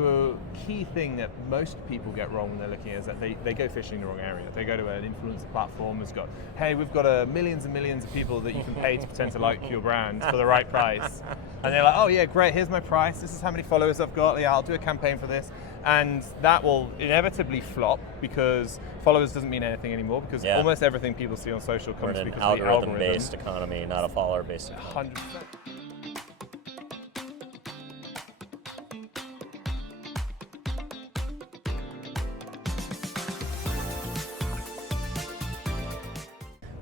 the key thing that most people get wrong when they're looking is that they go fishing in the wrong area. They go to an influencer platform that's got, hey, we've got millions and millions of people that you can pay to pretend to like your brand for the right price. And they're like, oh yeah, great, here's my price. This is how many followers I've got. Yeah, I'll do a campaign for this. And that will inevitably flop because followers doesn't mean anything anymore because almost everything people see on social comes because of the algorithm. Algorithm-based economy, not a follower-based economy. 100%.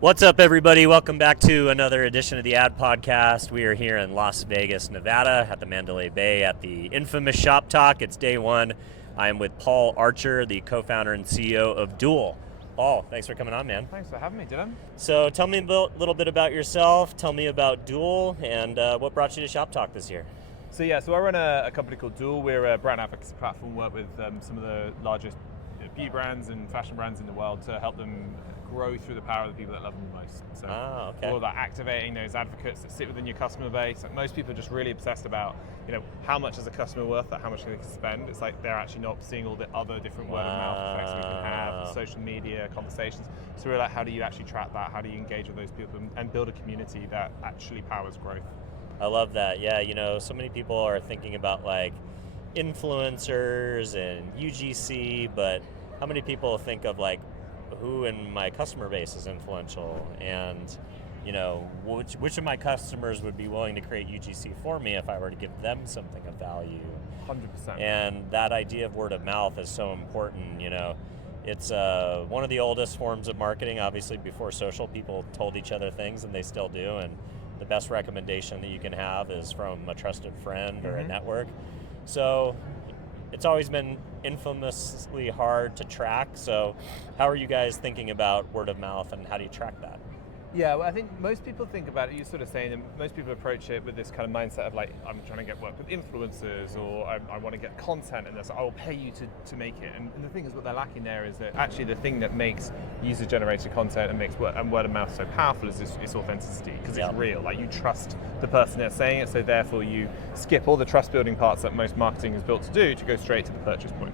What's up, everybody? Welcome back to another edition of the Ad Podcast. We are here in Las Vegas, Nevada at the Mandalay Bay at the infamous Shop Talk. It's day one. I am with Paul Archer, the co-founder and CEO of Duel. Paul, thanks for coming on, man. Thanks for having me, Dylan. So tell me a little bit about yourself. Tell me about Duel and what brought you to Shop Talk this year. So I run a company called Duel. We're a brand advocacy platform. Work with some of the largest beauty brands and fashion brands in the world to help them grow through the power of the people that love them the most. So all about activating those advocates that sit within your customer base. Like most people are just really obsessed about, how much is a customer worth, how much they can spend. It's like they're actually not seeing all the other different word of mouth effects we can have, social media, conversations. So we're like, how do you actually track that? How do you engage with those people and build a community that actually powers growth? I love that. Yeah, so many people are thinking about like influencers and UGC, but how many people think of like who in my customer base is influential and which of my customers would be willing to create UGC for me if I were to give them something of value. 100%. And that idea of word of mouth is so important. It's one of the oldest forms of marketing. Obviously before social, people told each other things and they still do, and the best recommendation that you can have is from a trusted friend or a network. So it's always been infamously hard to track. So how are you guys thinking about word of mouth and how do you track that? Yeah, well, I think most people think about it, you're sort of saying, and most people approach it with this kind of mindset of like, I'm trying to get work with influencers, or I want to get content, and I will pay you to make it. And the thing is, what they're lacking there is that actually the thing that makes user-generated content and makes word of mouth so powerful is its authenticity, because it's real. Like, you trust the person that's saying it, so therefore you skip all the trust-building parts that most marketing is built to do to go straight to the purchase point.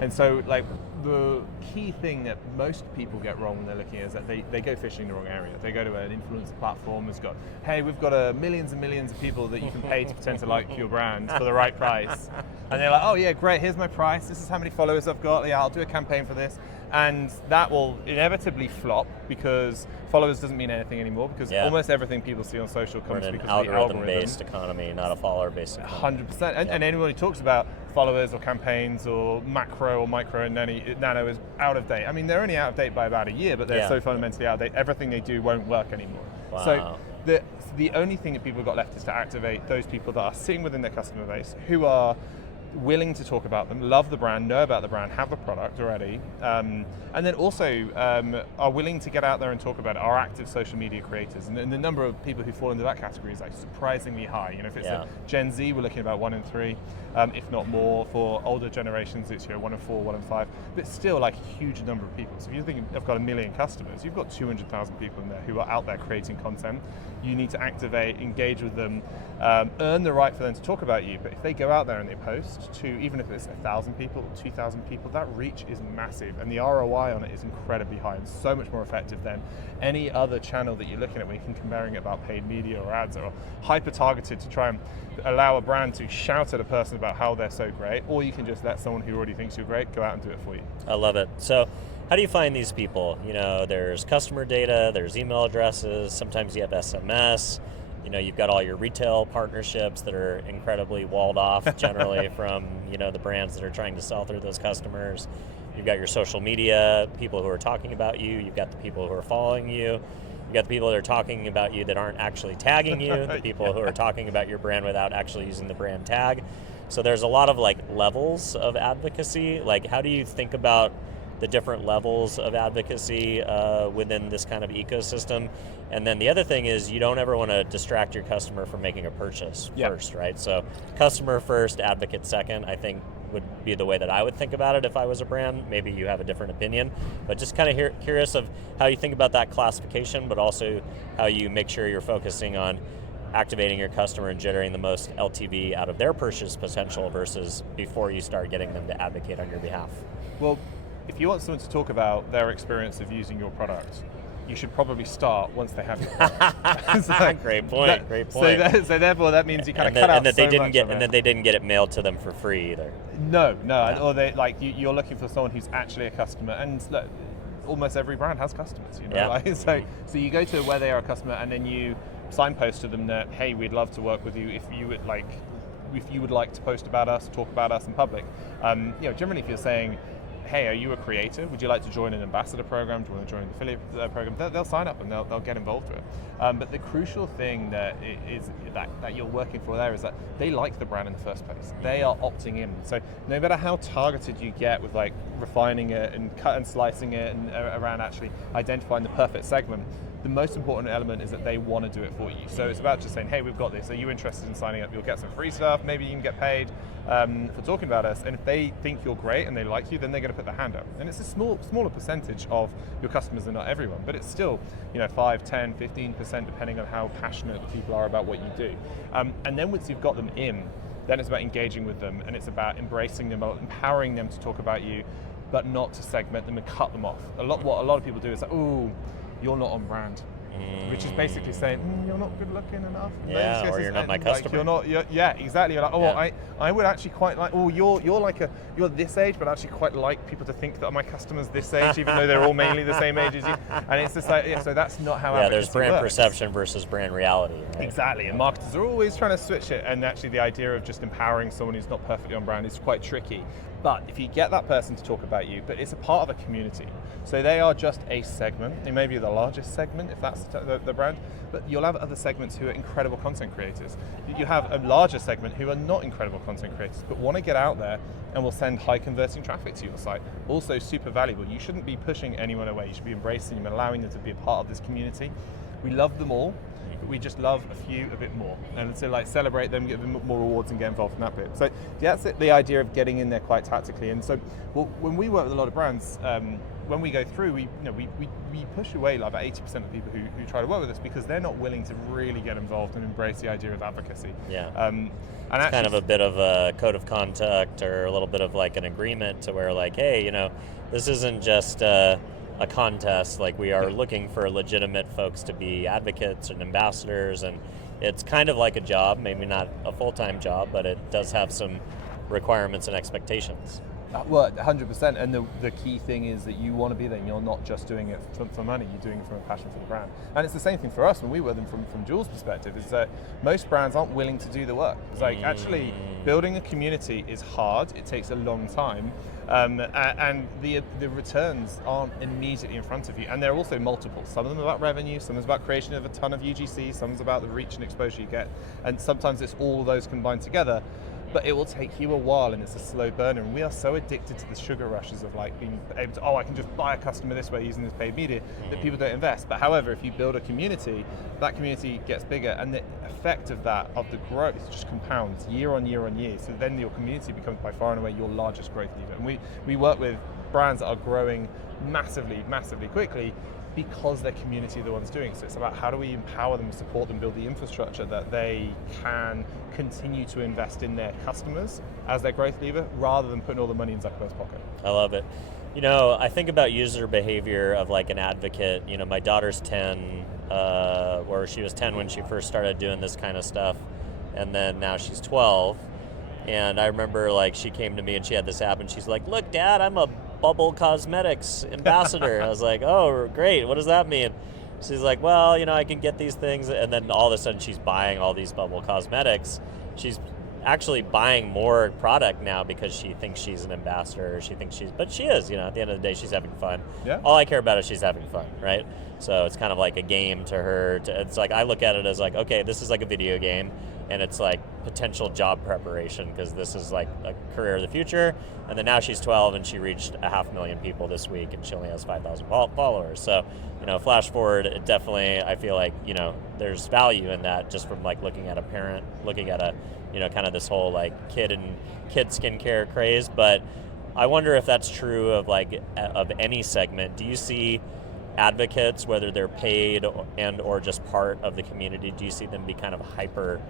And so, like, the key thing that most people get wrong when they're looking is that they go fishing in the wrong area. They go to an influencer platform that's got, hey, we've got millions and millions of people that you can pay to pretend to like your brand for the right price. And they're like, oh yeah, great, here's my price. This is how many followers I've got. Yeah, I'll do a campaign for this. And that will inevitably flop because followers doesn't mean anything anymore because almost everything people see on social comes because of the algorithm. Algorithm-based economy, not a follower-based economy. 100%. And anyone who talks about followers or campaigns or macro or micro and nano is out of date. I mean, they're only out of date by about a year, but they're so fundamentally out of date. Everything they do won't work anymore. Wow. So the only thing that people have got left is to activate those people that are sitting within their customer base who are willing to talk about them, love the brand, know about the brand, have the product already, and then also are willing to get out there and talk about it, are active social media creators. And the number of people who fall into that category is like surprisingly high. If it's a Gen Z, we're looking at about 1 in 3, if not more. For older generations, it's 1 in 4, 1 in 5, but still like a huge number of people. So if you think I've got 1 million customers, you've got 200,000 people in there who are out there creating content. You need to activate, engage with them, earn the right for them to talk about you. But if they go out there and they post to, even if it's 1,000 people or 2,000 people, that reach is massive, and the ROI on it is incredibly high and so much more effective than any other channel that you're looking at when you can comparing it about paid media or ads or hyper targeted to try and allow a brand to shout at a person about how they're so great, or you can just let someone who already thinks you're great go out and do it for you. I love it. So how do you find these people? There's customer data, there's email addresses, sometimes you have SMS. You've got all your retail partnerships that are incredibly walled off generally from, the brands that are trying to sell through those customers. You've got your social media, people who are talking about you. You've got the people who are following you. You've got the people that are talking about you that aren't actually tagging you, the people who are talking about your brand without actually using the brand tag. So there's a lot of like levels of advocacy. Like, how do you think about the different levels of advocacy within this kind of ecosystem? And then the other thing is you don't ever want to distract your customer from making a purchase first, right? So customer first, advocate second, I think would be the way that I would think about it if I was a brand. Maybe you have a different opinion, but just kind of curious of how you think about that classification, but also how you make sure you're focusing on activating your customer and generating the most LTV out of their purchase potential versus before you start getting them to advocate on your behalf? Well, if you want someone to talk about their experience of using your product, you should probably start once they have your product. Great point. So therefore, that means you kind of cut out that they didn't get it mailed to them for free either. No. Or they you're looking for someone who's actually a customer, and look, almost every brand has customers. So you go to where they are a customer, and then you signpost to them that, hey, we'd love to work with you if you would like to post about us, talk about us in public. Generally, if you're saying, hey, are you a creator? Would you like to join an ambassador program? Do you want to join an affiliate program? They'll sign up and they'll get involved with it. But the crucial thing that you're working for there is that they like the brand in the first place. They are opting in. So no matter how targeted you get with like refining it and cut and slicing it and around actually identifying the perfect segment, the most important element is that they want to do it for you. So it's about just saying, hey, we've got this. Are you interested in signing up? You'll get some free stuff. Maybe you can get paid for talking about us. And if they think you're great and they like you, then they're going to put their hand up. And it's a smaller percentage of your customers than not everyone, but it's still 5, 10, 15% depending on how passionate people are about what you do. And then once you've got them in, then it's about engaging with them, and it's about embracing them, empowering them to talk about you, but not to segment them and cut them off. What a lot of people do is like, ooh, you're not on brand, which is basically saying you're not good looking enough. Yeah, or you're not my customer. Exactly. You're like, well, I would actually quite like. Oh, you're this age, but I actually quite like people to think that my customers this age, even though they're all mainly the same age as you. And it's just like, so that's not how. Yeah, there's brand works. Perception versus brand reality. Right? Exactly, and marketers are always trying to switch it. And actually, the idea of just empowering someone who's not perfectly on brand is quite tricky. But if you get that person to talk about you, but it's a part of a community. So they are just a segment. They may be the largest segment if that's the brand, but you'll have other segments who are incredible content creators. You have a larger segment who are not incredible content creators, but want to get out there and will send high converting traffic to your site. Also super valuable. You shouldn't be pushing anyone away. You should be embracing them and allowing them to be a part of this community. We love them all, but we just love a few a bit more. And so celebrate them, give them more rewards and get involved in that bit. So that's the idea of getting in there quite tactically. And so when we work with a lot of brands, when we go through, we push away like about 80% of people who try to work with us because they're not willing to really get involved and embrace the idea of advocacy. Yeah. And it's actually kind of a bit of a code of conduct or a little bit of like an agreement to where like, hey, this isn't just a contest. Like we are looking for legitimate folks to be advocates and ambassadors, and it's kind of like a job, maybe not a full-time job, but it does have some requirements and expectations. Well, 100%, and the key thing is that you want to be there. You're not just doing it for money, you're doing it from a passion for the brand. And it's the same thing for us when we work them from Duel's perspective, is that most brands aren't willing to do the work. It's like, actually, building a community is hard, it takes a long time, and the returns aren't immediately in front of you. And they're also multiple. Some of them are about revenue, some is about creation of a ton of UGC, some is about the reach and exposure you get, and sometimes it's all those combined together. But it will take you a while, and it's a slow burner. And we are so addicted to the sugar rushes of like being able to, I can just buy a customer this way using this paid media, that people don't invest. But however, if you build a community, that community gets bigger, and the effect of the growth just compounds year on year on year. So then your community becomes by far and away your largest growth lever. And we work with brands that are growing massively, massively quickly, because their community are the ones doing it. So it's about how do we empower them, support them, build the infrastructure that they can continue to invest in their customers as their growth lever, rather than putting all the money in Zuckerberg's pocket. I love it. I think about user behavior of like an advocate. My daughter's 10, or she was 10 when she first started doing this kind of stuff, and then now she's 12. And I remember like she came to me and she had this app and she's like, look, Dad, I'm a Bubble Cosmetics ambassador. I was like, oh, great. What does that mean? She's like, well, I can get these things. And then all of a sudden she's buying all these Bubble Cosmetics. She's actually buying more product now because she thinks she's an ambassador. But she is, at the end of the day, she's having fun. Yeah. All I care about is she's having fun, right? So it's kind of like a game to her. It's like, I look at it as like, okay, this is like a video game. And it's like potential job preparation because this is like a career of the future. And then now she's 12 and she reached 500,000 people this week and she only has 5,000 followers. So, flash forward, it definitely, I feel like, there's value in that just from like looking at a parent, looking at a, kind of this whole like kid skincare craze. But I wonder if that's true of like of any segment. Do you see advocates, whether they're paid and or just part of the community, do you see them be kind of hyper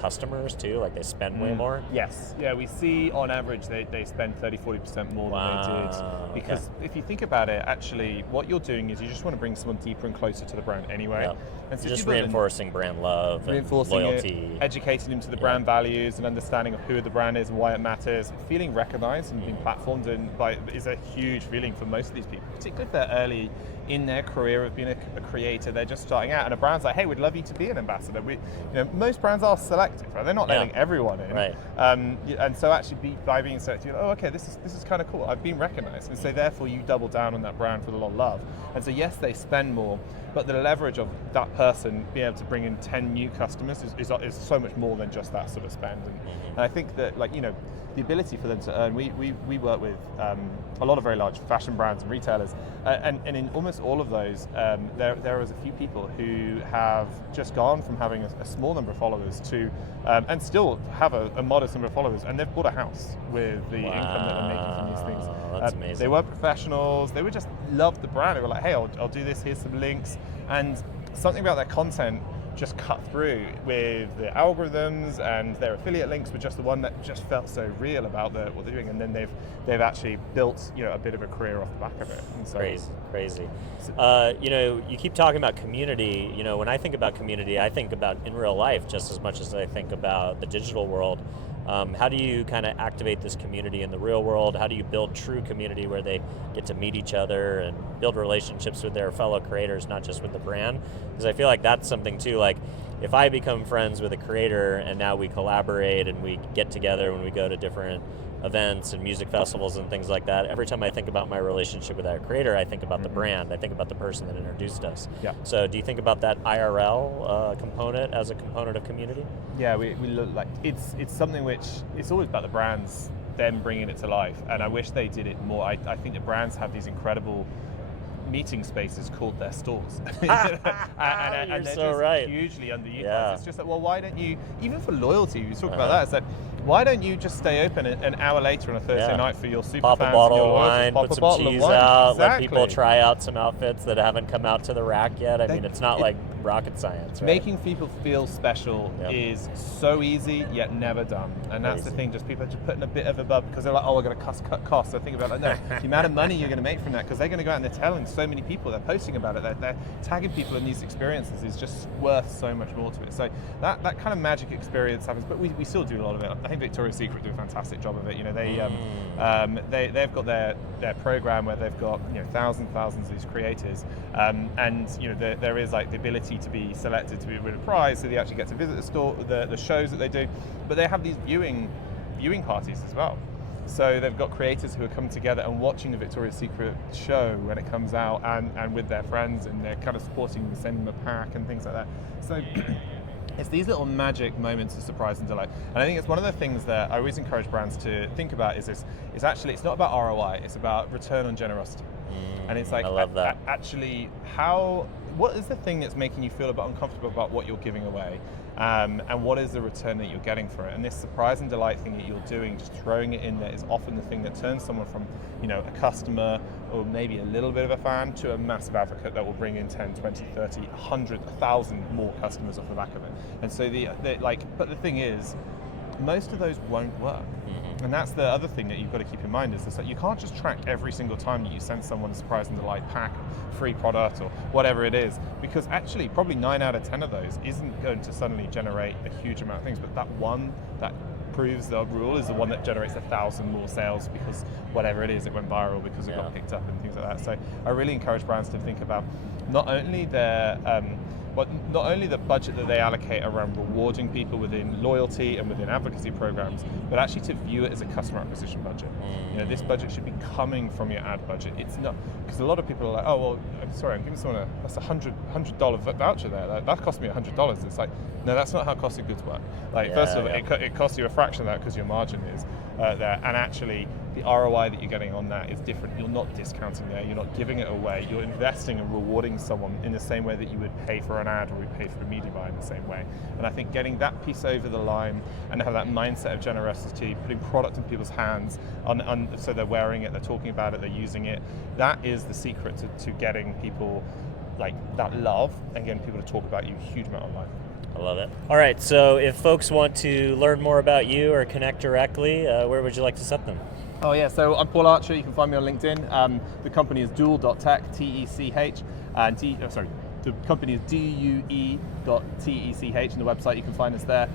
customers too? Like they spend way more? Yes. Yeah, we see on average they spend 30-40% more than they did. Because if you think about it, actually what you're doing is you just want to bring someone deeper and closer to the brand anyway. Yeah. And so just reinforcing brand love, reinforcing and loyalty. Educating them to the brand values and understanding of who the brand is and why it matters. Feeling recognized and being platformed is a huge feeling for most of these people, particularly if they're early in their career of being a creator. They're just starting out, and a brand's like, hey, we'd love you to be an ambassador. Most brands are selective, right? They're not letting everyone in. Right. And so actually by being selective, you're like, oh, okay, this is kind of cool. I've been recognized. And so therefore you double down on that brand with a lot of love. And so yes, they spend more, but the leverage of that person being able to bring in 10 new customers is so much more than just that sort of spend. And I think that, the ability for them to earn, we work with a lot of very large fashion brands and retailers, and in almost all of those, there is a few people who have just gone from having a small number of followers to, and still have a modest number of followers, and they've bought a house with the income that they're making from these things. That's amazing. They weren't professionals, they would just love the brand. They were like, hey, I'll do this, here's some links, and something about their content just cut through with the algorithms, and their affiliate links were just the one that just felt so real about what they're doing, and then they've actually built a bit of a career off the back of it. And so, crazy. You keep talking about community. When I think about community, I think about in real life just as much as I think about the digital world. How do you kind of activate this community in the real world? How do you build true community where they get to meet each other and build relationships with their fellow creators, not just with the brand? Because I feel like that's something too, like if I become friends with a creator and now we collaborate and we get together when we go to different events and music festivals and things like that, every time I think about my relationship with that creator, I think about the brand, I think about the person that introduced us. Yeah. So do you think about that IRL component as a component of community? Yeah, we look like it's something which it's always about the brands, them bringing it to life, and I wish they did it more. I think the brands have these incredible meeting spaces called their stores. and You're they're so just right. hugely underutilized. Yeah. It's just like, well, why don't you, even for loyalty, you talk about that, it's like, why don't you just stay open an hour later on a Thursday night for your super pop fans a bottle and your of loyalty, wine, pop put a some bottle cheese of wine. out, Exactly. let people try out some outfits that haven't come out to the rack yet. I mean, it's not like rocket science, right? Making people feel special is so easy yet never done, and that's the thing. Just people are just putting a bit of a bub because they're like, oh, we're going to cut costs. So think about it, no, the amount of money you're going to make from that, because they're going to go out and they're telling so many people, they're posting about it, they're tagging people in these experiences is just worth so much more to it. So that kind of magic experience happens, but we still do a lot of it. I think Victoria's Secret do a fantastic job of it. They've got their program where they've got thousands of these creators, and there is like the ability to be selected to be win a prize, so they actually get to visit the store, the shows that they do, but they have these viewing parties as well. So they've got creators who are coming together and watching the Victoria's Secret show when it comes out, and with their friends, and they're kind of supporting them, sending them a pack and things like that. So it's these little magic moments of surprise and delight. And I think it's one of the things that I always encourage brands to think about is this, it's not about ROI, it's about return on generosity. And it's like, I love that. Actually, what is the thing that's making you feel a bit uncomfortable about what you're giving away? And what is the return that you're getting for it? And this surprise and delight thing that you're doing, just throwing it in there, is often the thing that turns someone from, a customer or maybe a little bit of a fan to a massive advocate that will bring in 10, 20, 30, 100, 1,000 more customers off the back of it. And so but the thing is, most of those won't work. And that's the other thing that you've got to keep in mind is that you can't just track every single time that you send someone a surprise and delight pack, free product or whatever it is, because actually probably 9 out of 10 of those isn't going to suddenly generate a huge amount of things, but that one that proves the rule is the one that generates 1,000 more sales because whatever it is, it went viral because it got picked up and things like that. So I really encourage brands to think about not only the budget that they allocate around rewarding people within loyalty and within advocacy programs, but actually to view it as a customer acquisition budget. This budget should be coming from your ad budget. It's not, because a lot of people are like, oh, well, I'm sorry, I'm giving someone that's $100 voucher there. That cost me $100. It's like, no, that's not how cost of goods work. First of all, it costs you a fraction of that because your margin is there, and actually the ROI that you're getting on that is different. You're not discounting there, you're not giving it away, you're investing and rewarding someone in the same way that you would pay for an ad or would pay for a media buy in the same way. And I think getting that piece over the line and have that mindset of generosity, putting product in people's hands, so they're wearing it, they're talking about it, they're using it, that is the secret to getting people like that love and getting people to talk about you a huge amount online. I love it. All right, so if folks want to learn more about you or connect directly, where would you like to set them? Oh yeah, so I'm Paul Archer. You can find me on LinkedIn. The company is Duel.tech, T-E-C-H, and the company is DUE.TECH, and the website, you can find us there.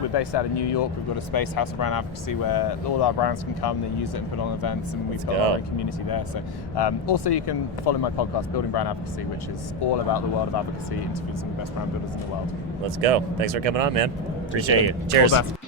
We're based out of New York. We've got a space, House of Brand Advocacy, where all our brands can come, they use it and put on events, and we've got our own community there. So also you can follow my podcast, Building Brand Advocacy, which is all about the world of advocacy, interviewing some of the best brand builders in the world. Let's go. Thanks for coming on, man. Appreciate you. Cheers. All the best.